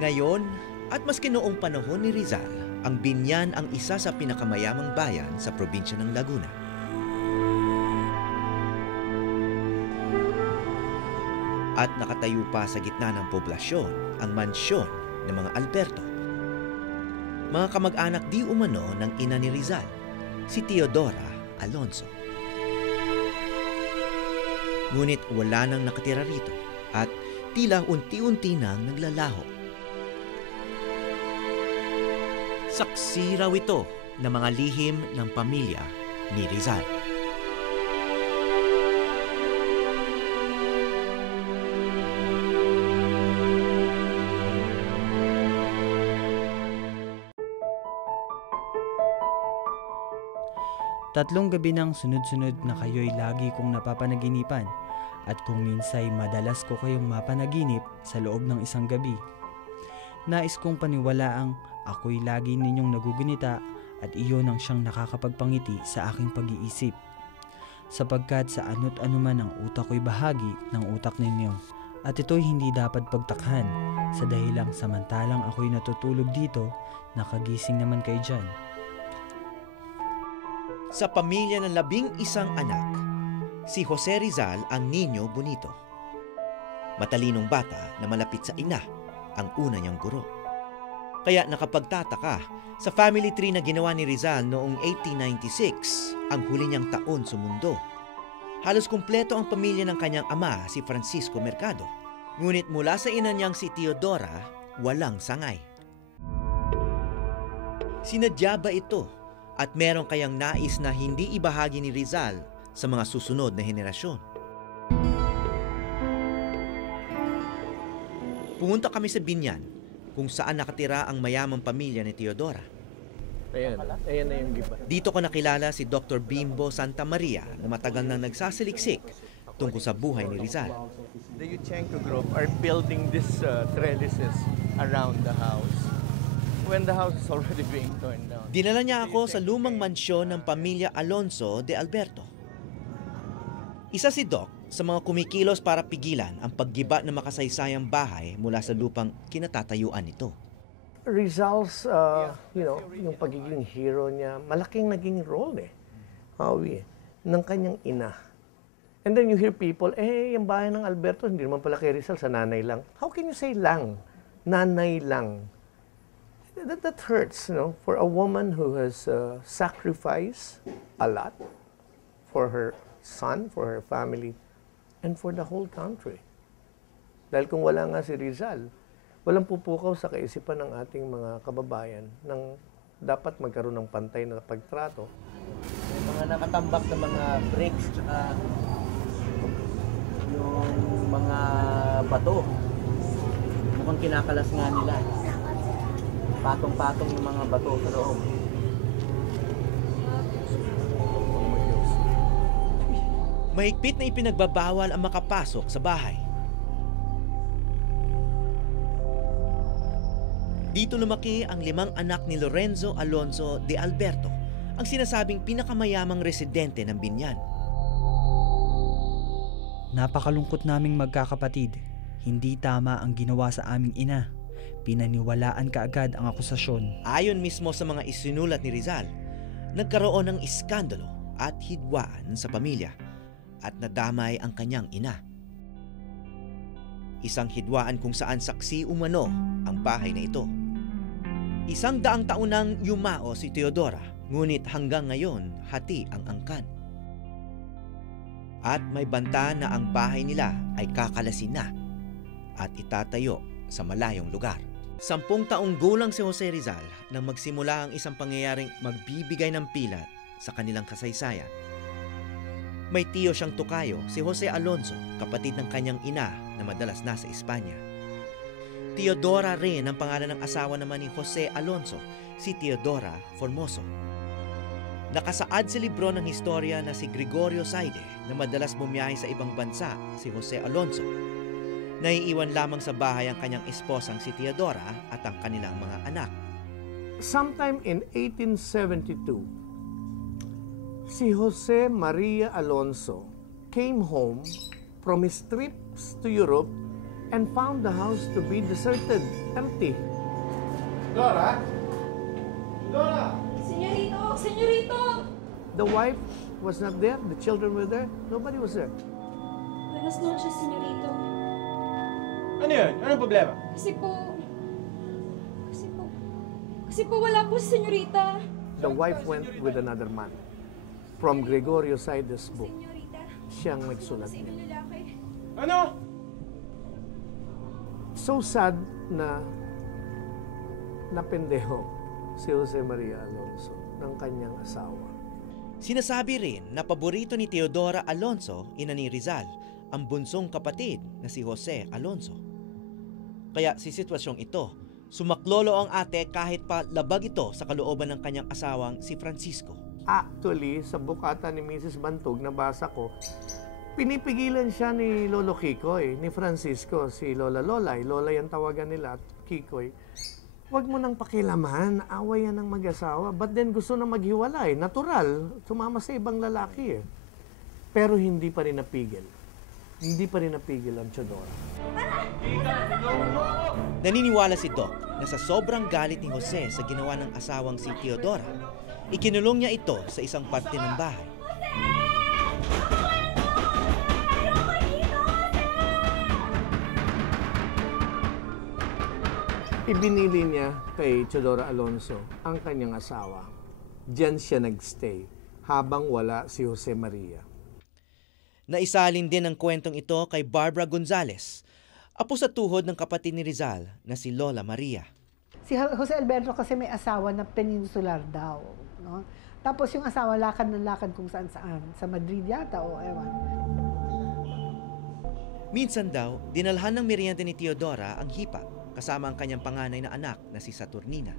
Ngayon, at maski noong panahon ni Rizal, ang Biñan ang isa sa pinakamayamang bayan sa probinsya ng Laguna. At nakatayo pa sa gitna ng poblasyon ang mansyon ng mga Alberto. Mga kamag-anak di umano ng ina ni Rizal, si Teodora Alonso. Ngunit wala nang nakatira rito at tila unti-unti nang naglalaho. Saksi raw ito ng mga lihim ng pamilya ni Rizal. Tatlong gabi nang sunod-sunod na kayo'y lagi kong napapanaginipan at kung minsay madalas ko kayong mapanaginip sa loob ng isang gabi. Nais kong paniwalaang ako'y lagi ninyong nagugunita at iyon ang siyang nakakapagpangiti sa aking pag-iisip. Sapagkat sa ano't anuman ang utak ko'y bahagi ng utak ninyo. At ito'y hindi dapat pagtakhan sa dahilang samantalang ako'y natutulog dito, nakagising naman kayo dyan. Sa pamilya ng 11 anak, si Jose Rizal ang Niño Bonito. Matalinong bata na malapit sa ina, ang una niyang guro. Kaya nakapagtataka, sa family tree na ginawa ni Rizal noong 1896, ang huli niyang taon sa mundo. Halos kumpleto ang pamilya ng kanyang ama, si Francisco Mercado. Ngunit mula sa ina niyang si Teodora, walang sangay. Sinadya ba ito? At meron kayang nais na hindi ibahagi ni Rizal sa mga susunod na henerasyon? Pumunta kami sa Biñan, kung saan nakatira ang mayamang pamilya ni Teodora. Ayan na yung giba. Dito ko nakilala si Dr. Bimbo Santa Maria na matagal nang nagsasaliksik tungkol sa buhay ni Rizal. The Yuchenko Group are building these trellises around the house when the house is already being torn down. Dinala niya ako sa lumang mansyon ng pamilya Alonso de Alberto. Isa si Doc sa mga kumikilos para pigilan ang paggiba ng makasaysayang bahay mula sa lupang kinatatayuan nito. Rizal's, yung pagiging hero niya, malaking naging role ng kanyang ina. And then you hear people, yung bahay ng Alberto, hindi naman pala kay Rizal, sa nanay lang. How can you say lang? Nanay lang. That hurts, for a woman who has sacrificed a lot for her son, for her family, and for the whole country. Dahil kung wala nga si Rizal, walang pupukaw sa kaisipan ng ating mga kababayan nang dapat magkaroon ng pantay na pagtrato. May mga nakatambak na mga bricks tsaka yung mga bato. Mukhang kinakalas nga nila. Patong-patong ng mga bato sa loob. Mahigpit na ipinagbabawal ang makapasok sa bahay. Dito lumaki ang 5 anak ni Lorenzo Alonso de Alberto, ang sinasabing pinakamayamang residente ng Biñan. Napakalungkot naming magkakapatid. Hindi tama ang ginawa sa aming ina. Pinaniwalaan kaagad ang akusasyon. Ayon mismo sa mga isinulat ni Rizal, nagkaroon ng iskandalo at hidwaan sa pamilya at nadamay ang kanyang ina. Isang hidwaan kung saan saksi umano ang bahay na ito. 100 taon nang yumao si Teodora, ngunit hanggang ngayon hati ang angkan. At may banta na ang bahay nila ay kakalasin na at itatayo sa malayong lugar. 10 taong gulang si Jose Rizal nang magsimula ang isang pangyayaring magbibigay ng pilat sa kanilang kasaysayan. May tiyo siyang tukayo, si Jose Alonso, kapatid ng kanyang ina na madalas nasa Espanya. Teodora rin ang pangalan ng asawa naman ni Jose Alonso, si Teodora Formoso. Nakasaad sa libro ng historia na si Gregorio Saide na madalas bumiyahe sa ibang bansa, si Jose Alonso. Naiiwan lamang sa bahay ang kanyang esposang si Teodora at ang kanilang mga anak. Sometime in 1872, si Jose Maria Alonso came home from his trips to Europe and found the house to be deserted, empty. Senyorito! Senyorito! The wife was not there, the children were there, nobody was there. Buenas noches, senyorito. Ano yun? Anong problema? Kasi po wala po si senyorita. The wife went with another man. From Gregorio Saide's book, Senyorita. siyang nagsulat Sa niya. ibang lalaki. Ano? So sad na napendeho si Jose Maria Alonso ng kanyang asawa. Sinasabi rin na paborito ni Teodora Alonso, ina ni Rizal, ang bunsong kapatid na si Jose Alonso. Kaya sa sitwasyong ito, sumaklolo ang ate kahit pa labag ito sa kalooban ng kanyang asawang si Francisco. Actually, sa bukata ni Mrs. Bantog, nabasa ko, pinipigilan siya ni Lolo Kikoy, ni Francisco, si Lola Lolay. Lola yung tawagan nila, at Kikoy. Huwag mo nang pakilaman, away yan ng mag-asawa. But then gusto na maghiwalay, natural, sumama sa ibang lalaki eh. Pero hindi pa rin napigil. Hindi pa rin napigil ang Teodora. Naniniwala si Doc na sa sobrang galit ni Jose sa ginawa ng asawang si Teodora, ikinulong niya ito sa isang parte ng bahay. Ibinili niya kay Teodora Alonso ang kanyang asawa. Diyan siya nagstay habang wala si Jose Maria. Naisalin din ang kwentong ito kay Barbara Gonzales, apo sa tuhod ng kapatid ni Rizal na si Lola Maria. Si Jose Alberto kasi may asawa na peninsular daw. No? Tapos yung asawa lakad ng lakad kung saan-saan. Sa Madrid yata o ewan. Minsan daw, dinalhan ng merienda ni Teodora ang hipa kasama ang kanyang panganay na anak na si Saturnina.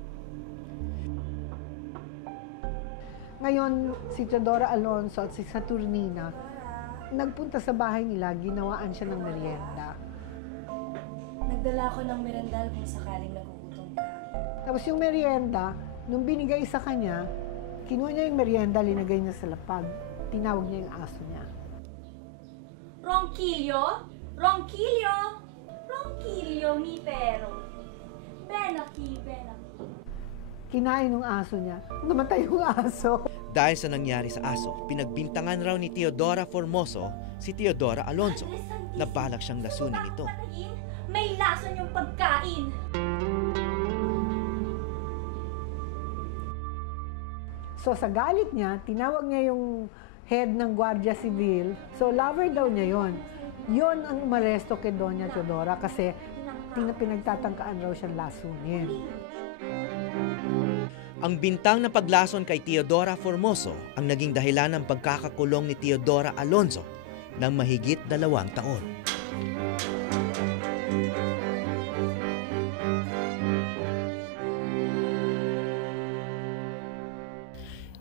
Ngayon, si Teodora Alonso at si Saturnina, nagpunta sa bahay nila, ginawaan siya ng merienda. Nagdala ako ng merendal kung sakaling nagugutom ka. Tapos yung merienda, nung binigay sa kanya, kinuha niya yung merienda, linagay niya sa lapag. Tinawag niya yung aso niya. Ronquillo? Ronquillo? Ronquillo, mi pero. Ven aquí, ven aquí. Kinain ng aso niya. Namatay yung aso. Dahil sa nangyari sa aso, pinagbintangan raw ni Teodora Formoso si Teodora Alonso na balak siyang lasunin ito. Patayin, may lason yung pagkain. So sa galit niya, tinawag niya yung head ng Guardia Civil. So lover daw niya yon. Yon ang umaresto kay Doña Teodora kasi pinagtatangkaan raw siyang lasunin. Ang bintang na paglason kay Teodora Formoso ang naging dahilan ng pagkakakulong ni Teodora Alonso ng mahigit 2 taon.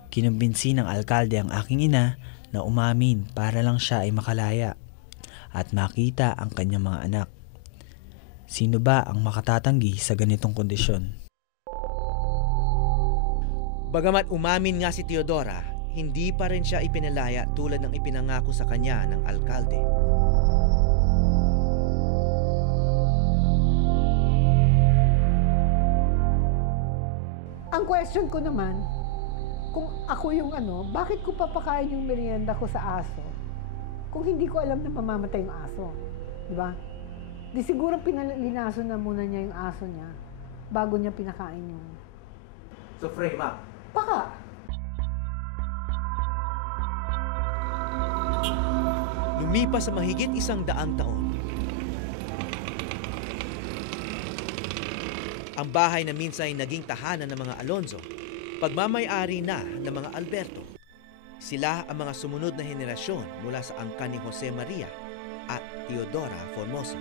Kinumbinsi ng alkalde ang aking ina na umamin para lang siya ay makalaya at makita ang kanyang mga anak. Sino ba ang makatatanggi sa ganitong kondisyon? Bagamat umamin nga si Teodora, hindi pa rin siya ipinalaya tulad ng ipinangako sa kanya ng alkalde. Ang question ko naman, kung ako yung bakit ko papakain yung merienda ko sa aso kung hindi ko alam na mamamatay yung aso? Di ba? Di siguro pinalinaso na muna niya yung aso niya bago niya pinakain yung... So frame up. Baka. Lumipas sa mahigit 100 taon. Ang bahay na minsan ay naging tahanan ng mga Alonso, pagmamay-ari na ng mga Alberto. Sila ang mga sumunod na henerasyon mula sa angkan ni Jose Maria at Teodora Formoso.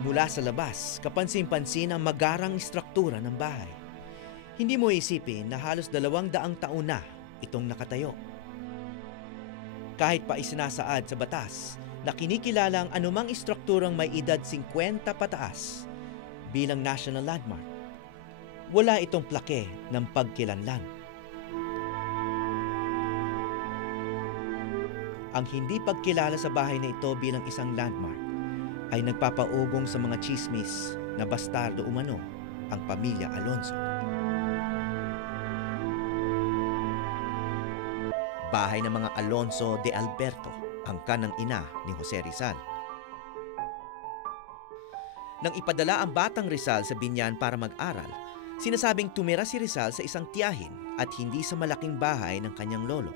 Mula sa labas, kapansin-pansin ang magarang istruktura ng bahay. Hindi mo isipin na halos 200 taon na itong nakatayo. Kahit pa isinasaad sa batas na kinikilala ang anumang istrukturang may edad 50 pataas bilang national landmark, wala itong plake ng pagkilanlan. Ang hindi pagkilala sa bahay na ito bilang isang landmark ay nagpapaugong sa mga chismis na bastardo umano ang pamilya Alonso. Bahay ng mga Alonso de Alberto, ang kanang ina ni Jose Rizal. Nang ipadala ang batang Rizal sa Biñan para mag-aral, sinasabing tumira si Rizal sa isang tiyahin at hindi sa malaking bahay ng kanyang lolo.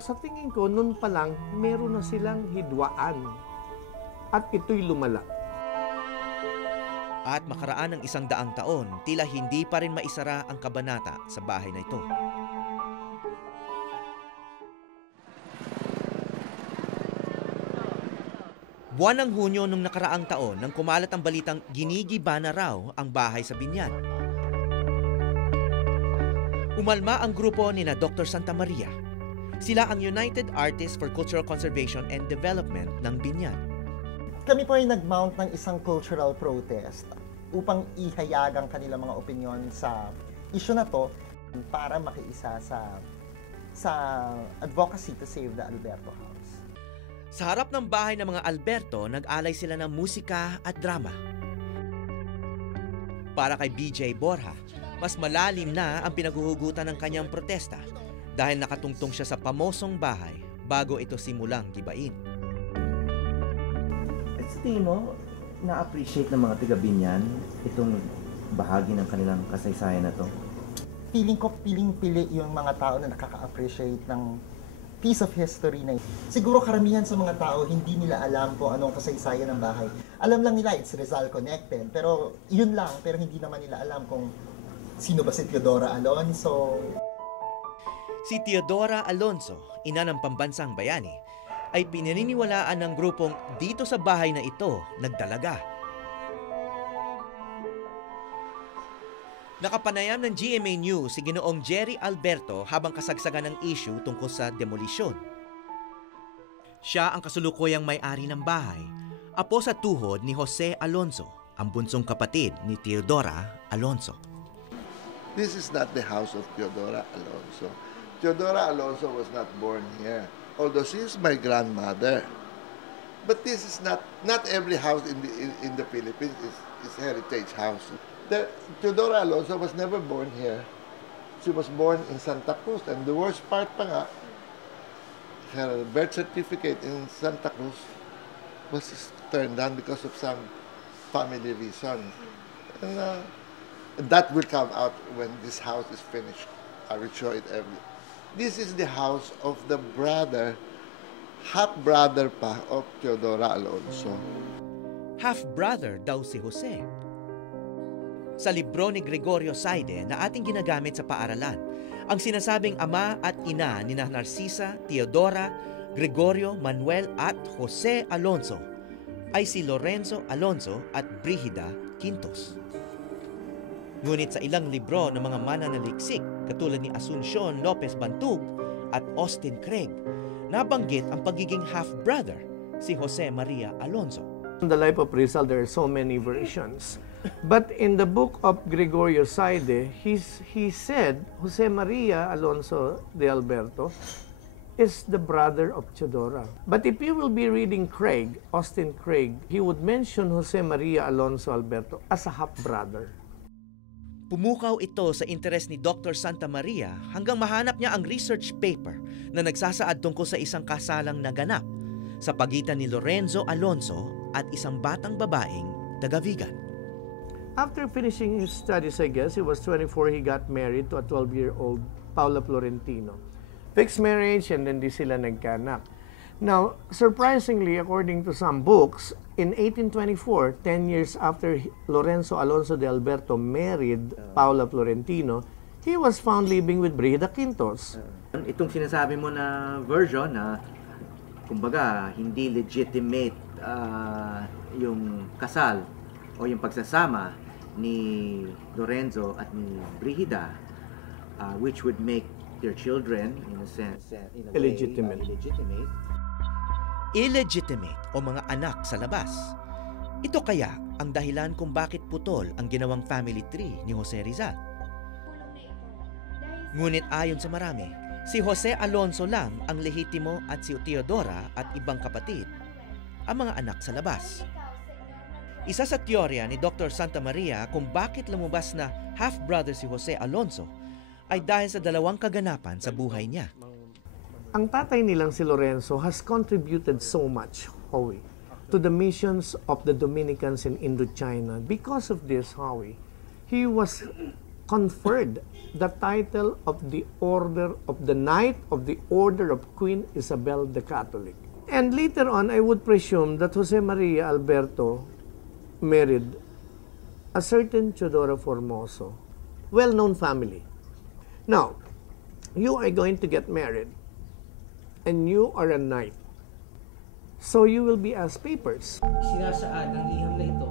Sa tingin ko, noon pa lang, meron na silang hidwaan. At ito'y lumala. At makaraan ng 100 taon, tila hindi pa rin maisara ang kabanata sa bahay na ito. Buwan ng Hunyo nung nakaraang taon nang kumalat ang balitang ginigiba na raw ang bahay sa Biñan. Umalma ang grupo ni na Dr. Santa Maria. Sila ang United Artists for Cultural Conservation and Development ng Biñan. Kami po ay nag-mount ng isang cultural protest upang ihayag ang kanilang mga opinyon sa issue na to para makiisa sa advocacy to save the Alberto House. Sa harap ng bahay ng mga Alberto, nag-alay sila ng musika at drama. Para kay BJ Borja, mas malalim na ang pinaghuhugutan ng kanyang protesta dahil nakatungtong siya sa pamosong bahay bago ito simulang gibain. At sa tingin mo, na-appreciate ng mga taga-Biñan itong bahagi ng kanilang kasaysayan na to? Feeling ko, piling-pili yung mga tao na nakaka-appreciate ng piece of history na. Siguro karamihan sa mga tao, hindi nila alam kung anong kasaysayan ng bahay. Alam lang nila, it's Rizal connected. Pero yun lang, pero hindi naman nila alam kung sino ba si Teodora Alonso. Si Teodora Alonso, ina ng pambansang bayani, ay pinaniniwalaan ng grupong dito sa bahay na ito nagdalaga. Nakapanayam ng GMA News si Ginoong Jerry Alberto habang kasagsagan ng issue tungkol sa demolisyon. Siya ang kasulukuyang may-ari ng bahay, apo sa tuhod ni Jose Alonso, ang bunsong kapatid ni Teodora Alonso. This is not the house of Teodora Alonso. Teodora Alonso was not born here, although she is my grandmother. But this is not every house in the Philippines is heritage house. Teodora Alonso was never born here. She was born in Santa Cruz, and the worst part pa nga, her birth certificate in Santa Cruz was turned down because of some family reason. And that will come out when this house is finished. I will show it This is the house of the brother, half-brother pa of Teodora Alonso. Half-brother daw si Jose. Sa libro ni Gregorio Saide na ating ginagamit sa paaralan, ang sinasabing ama at ina ni Narcisa, Teodora, Gregorio, Manuel at Jose Alonso ay si Lorenzo Alonso at Brigida Quintos. Ngunit sa ilang libro ng mga mananaliksik katulad ni Asuncion Lopez Bantug at Austin Craig, nabanggit ang pagiging half-brother si Jose Maria Alonso. In the life of Rizal, there are so many versions. But in the book of Gregorio Saide, he said Jose Maria Alonso de Alberto is the brother of Teodora. But if you will be reading Craig, Austin Craig, he would mention Jose Maria Alonso Alberto as a half-brother. Pumukaw ito sa interes ni Dr. Santa Maria hanggang mahanap niya ang research paper na nagsasaad tungkol sa isang kasalang naganap sa pagitan ni Lorenzo Alonso at isang batang babaeng taga-Vigan. After finishing his studies, I guess, he was 24, he got married to a 12-year-old Paula Florentino. Fixed marriage, and then di sila nagkaanak. Now, surprisingly, according to some books, in 1824, 10 years after Lorenzo Alonso de Alberto married Paula Florentino, he was found living with Brigida Quintos. Itong sinasabi mo na version na, kumbaga, hindi legitimate yung kasal o yung pagsasama ni Lorenzo at ni Brigida, which would make their children, in a sense, in a Illegitimate. way, illegitimate. Illegitimate o mga anak sa labas. Ito kaya ang dahilan kung bakit putol ang ginawang family tree ni Jose Rizal. Ngunit ayon sa marami, Si Jose Alonso lang ang lehitimo at si Teodora at ibang kapatid ang mga anak sa labas. Isa sa teorya ni Dr. Santa Maria kung bakit lumabas na half-brother si Jose Alonso ay dahil sa dalawang kaganapan sa buhay niya. Ang tatay nilang si Lorenzo has contributed so much, Howie, to the missions of the Dominicans in Indochina. Because of this, Howie, he was conferred the title of the Order of the Knight of the Order of Queen Isabel the Catholic. And later on, I would presume that Jose Maria Alberto married a certain Teodora Formoso, well-known family. Now, you are going to get married, and you are a knight. So you will be asked papers. Sinasaad ng liham na ito.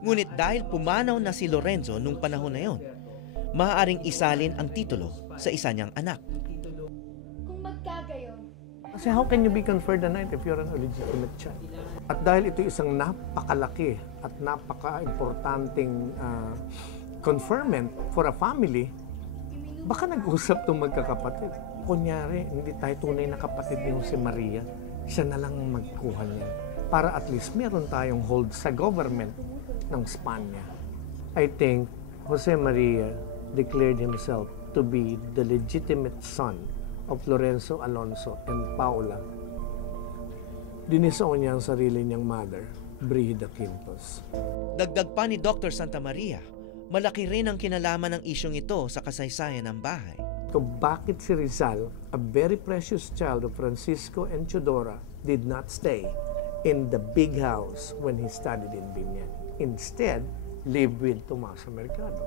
Ngunit dahil pumanaw na si Lorenzo nung panahon na yon, maaaring isalin ang titulo sa isa niyang anak. Kung magkagayon, Kasi how can you be conferred a knight if you're an illegitimate child? At dahil ito isang napakalaki at napaka-importanting conferment for a family, baka nag-usap itong magkakapatid. Kunyari, hindi tayo tunay na kapatid ni Jose Maria, siya na lang magkuha niya. Para at least meron tayong hold sa government ng Spanya. I think Jose Maria declared himself to be the legitimate son of Lorenzo Alonso and Paula. Dinisoon niya ang sarili niyang mother, Brigida Quintos. Dagdag pa ni Dr. Santa Maria, malaki rin ang kinalaman ng isyong ito sa kasaysayan ng bahay. So bakit si Rizal, a very precious child of Francisco and Teodora, did not stay in the big house when he studied in Binyan? Instead, lived with Tomaso Mercado.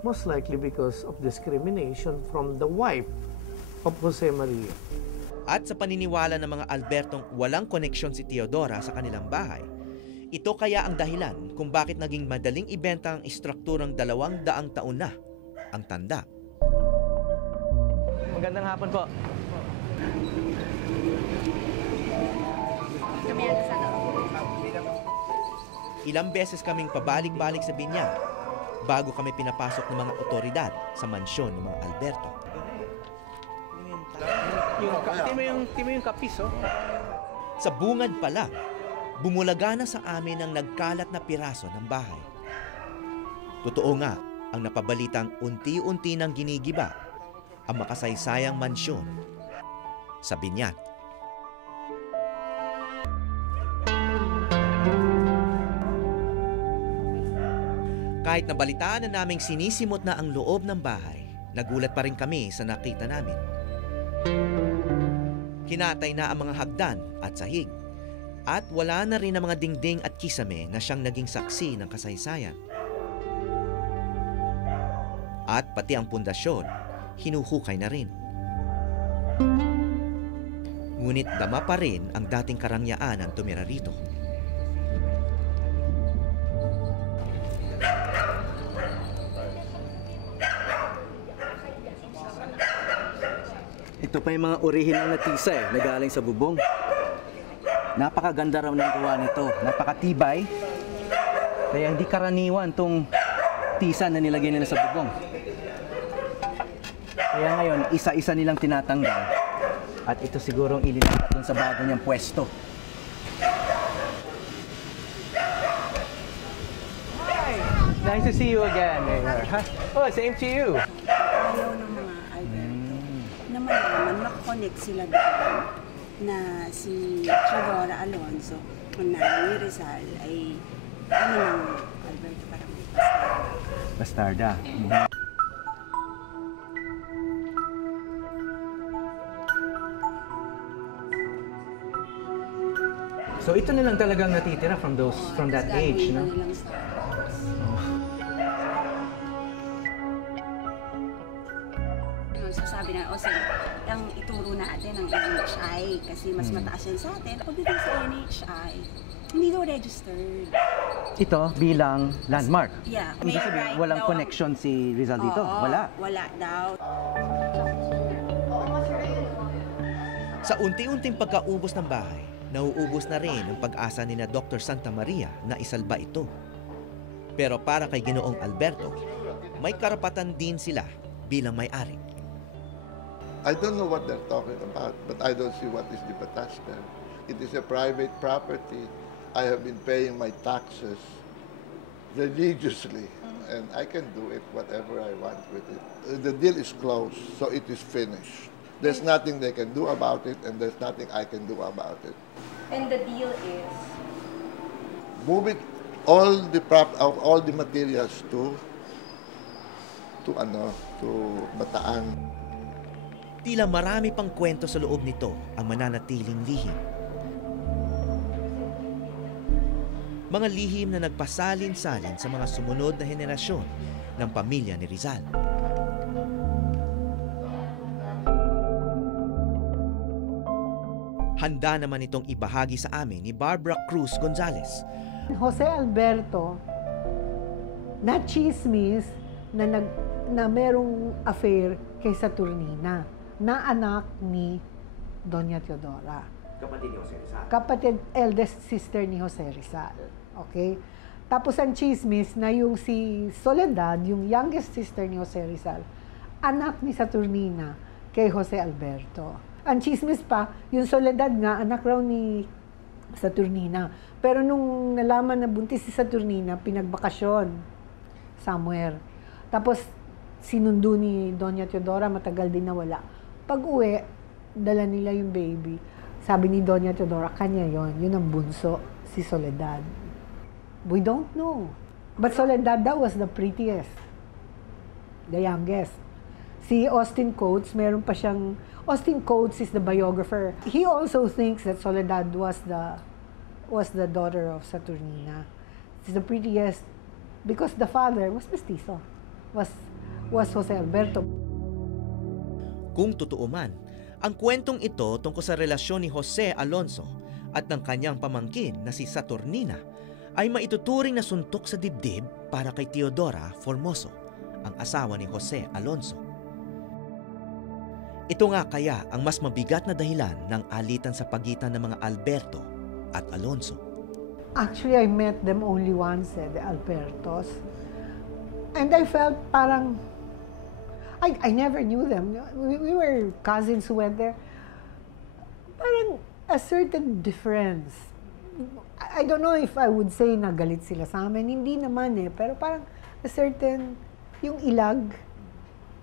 Most likely because of discrimination from the wife of Jose Maria. At sa paniniwala ng mga Albertong walang koneksyon si Teodora sa kanilang bahay, ito kaya ang dahilan kung bakit naging madaling ibenta ang istrukturang 200 taon na ang tanda. Magandang hapon po. Ilang beses kaming pabalik-balik sa Binyan bago kami pinapasok ng mga otoridad sa mansyon ng mga Alberto. Timo yung kapis, oh. Sa bungad pa lang, bumulaga na sa amin ang nagkalat na piraso ng bahay. Totoo nga ang napabalitang unti-unti nang ginigiba ang makasaysayang mansyon sa Binyan. Kahit nabalitaan na naming sinisimot na ang loob ng bahay, nagulat pa rin kami sa nakita namin. Hinatay na ang mga hagdan at sahig, at wala na rin ang mga dingding at kisame na siyang naging saksi ng kasaysayan. At pati ang pundasyon, hinuhukay na rin. Ngunit dama pa rin ang dating karangyaan ng tumira rito. Ito pa yung mga orihinal na tisa na galing sa bubong. Napakaganda raw ng gawa nito. Napakatibay. Kaya hindi karaniwan tong tisa na nilagay nila sa bubong. Kaya ngayon, isa-isa nilang tinatanggal. At ito sigurong ililipat dun sa bago niyang pwesto. Hi! Nice to see you again, Mayor. Oh, same to you. Ayaw ng mga Alberto na malaman, makakonect sila doon na si Teodora Alonso, kung na ni Rizal ay ano ng Alberto, parang may Bastarda. So ito na lang talagang natitira from that age, no? Sasabi na, o sige, ang ituro natin ang NHI kasi mas mataas yan sa atin. Pagdating sa NHI, hindi daw registered. Ito bilang landmark. Yeah. Ibig sabihin, walang connection si Rizal dito? Oo, Wala? Wala daw. Sa unti-unting pagkaubos ng bahay, nauubos na rin ang pag-asa ni na Dr. Santa Maria na isalba ito. Pero para kay Ginoong Alberto, may karapatan din sila bilang may-ari. I don't know what they're talking about, but I don't see what is the batas there. It is a private property. I have been paying my taxes religiously, and I can do it whatever I want with it. The deal is closed, so it is finished. There's nothing they can do about it, and there's nothing I can do about it. And the deal is? Move it, all the materials to Bataan. Tila marami pang kwento sa loob nito ang mananatiling lihim. Mga lihim na nagpasalin-salin sa mga sumunod na henerasyon ng pamilya ni Rizal. Handa naman itong ibahagi sa amin ni Barbara Cruz Gonzalez. Jose Alberto, na chismis na merong affair kay Saturnina, na anak ni Doña Teodora. Kapatid ni Jose Rizal. Kapatid, eldest sister ni Jose Rizal. Okay? Tapos ang chismis na yung si Soledad, yung youngest sister ni Jose Rizal, anak ni Saturnina kay Jose Alberto. Ang chismis pa, yung Soledad nga, anak raw ni Saturnina. Pero nung nalaman na buntis si Saturnina, pinagbakasyon somewhere. Tapos, sinundo ni Doña Teodora, matagal din nawala. Pag uwi, dala nila yung baby. Sabi ni Doña Teodora, kanya yon, yun ang bunso, si Soledad. We don't know. But Soledad daw was the prettiest. The youngest. Si Austin Coates, meron pa siyang, Austin Coates is the biographer. He also thinks that Soledad was the daughter of Saturnina. She's the prettiest because the father was mestizo. Was Jose Alberto. Kung totoo man, ang kwentong ito tungkol sa relasyon ni Jose Alonso at ng kanyang pamangkin na si Saturnina ay maituturing na suntok sa dibdib para kay Teodora Formoso, ang asawa ni Jose Alonso. Ito nga kaya ang mas mabigat na dahilan ng alitan sa pagitan ng mga Alberto at Alonso. Actually, I met them only once, the Albertos. And I felt parang, I never knew them. We were cousins who went there. Parang a certain difference. I don't know if I would say na galit sila sa amin. Hindi naman pero parang a certain, yung ilag,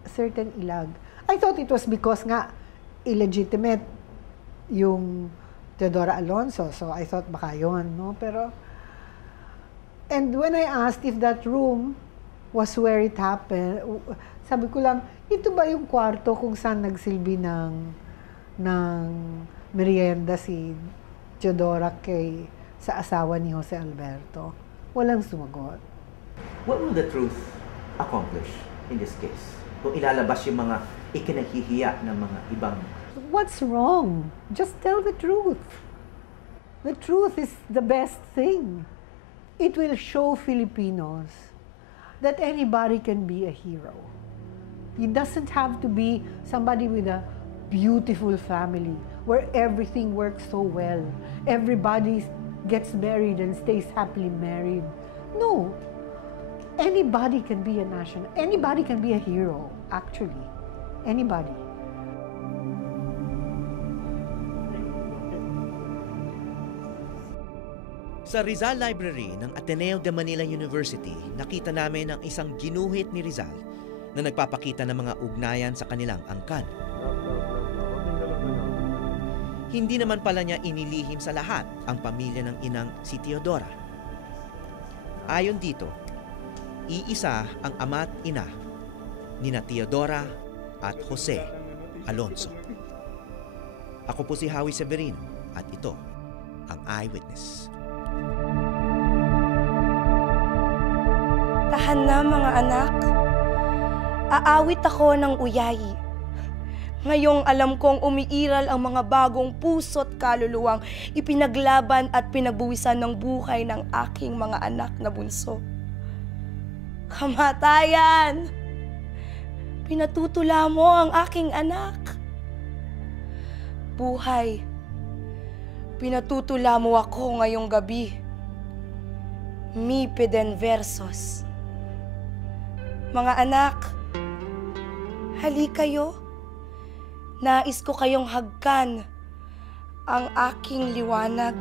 a certain ilag. I thought it was because nga illegitimate yung Teodora Alonso. So I thought baka yun, no? Pero, and when I asked if that room was where it happened, sabi ko lang, ito ba yung kwarto kung saan nagsilbi ng merienda si Teodora sa asawa ni Jose Alberto? Walang sumagot. What will the truth accomplish in this case? Kung ilalabas yung mga ikinahihiya ng mga ibang... What's wrong? Just tell the truth. The truth is the best thing. It will show Filipinos that anybody can be a hero. It doesn't have to be somebody with a beautiful family where everything works so well. Everybody gets married and stays happily married. No. Anybody can be a national. Anybody can be a hero, actually. Anybody. Sa Rizal Library ng Ateneo de Manila University, nakita namin ang isang ginuhit ni Rizal na nagpapakita ng mga ugnayan sa kanilang angkan. Hindi naman pala niya inilihim sa lahat ang pamilya ng inang si Teodora. Ayon dito, iisa ang ama at ina nina Teodora at Jose Alonso. Ako po si Howie Severino at ito ang Eyewitness. Tahan na mga anak, aawit ako ng uyayi. Ngayong alam kong umiiral ang mga bagong puso't kaluluwang ipinaglaban at pinagbuwisan ng buhay ng aking mga anak na bunso. Kamatayan! Pinatutula mo ang aking anak. Buhay, pinatutula mo ako ngayong gabi. Mi peden versos. Mga anak, hali kayo. Nais ko kayong hagkan ang aking liwanag.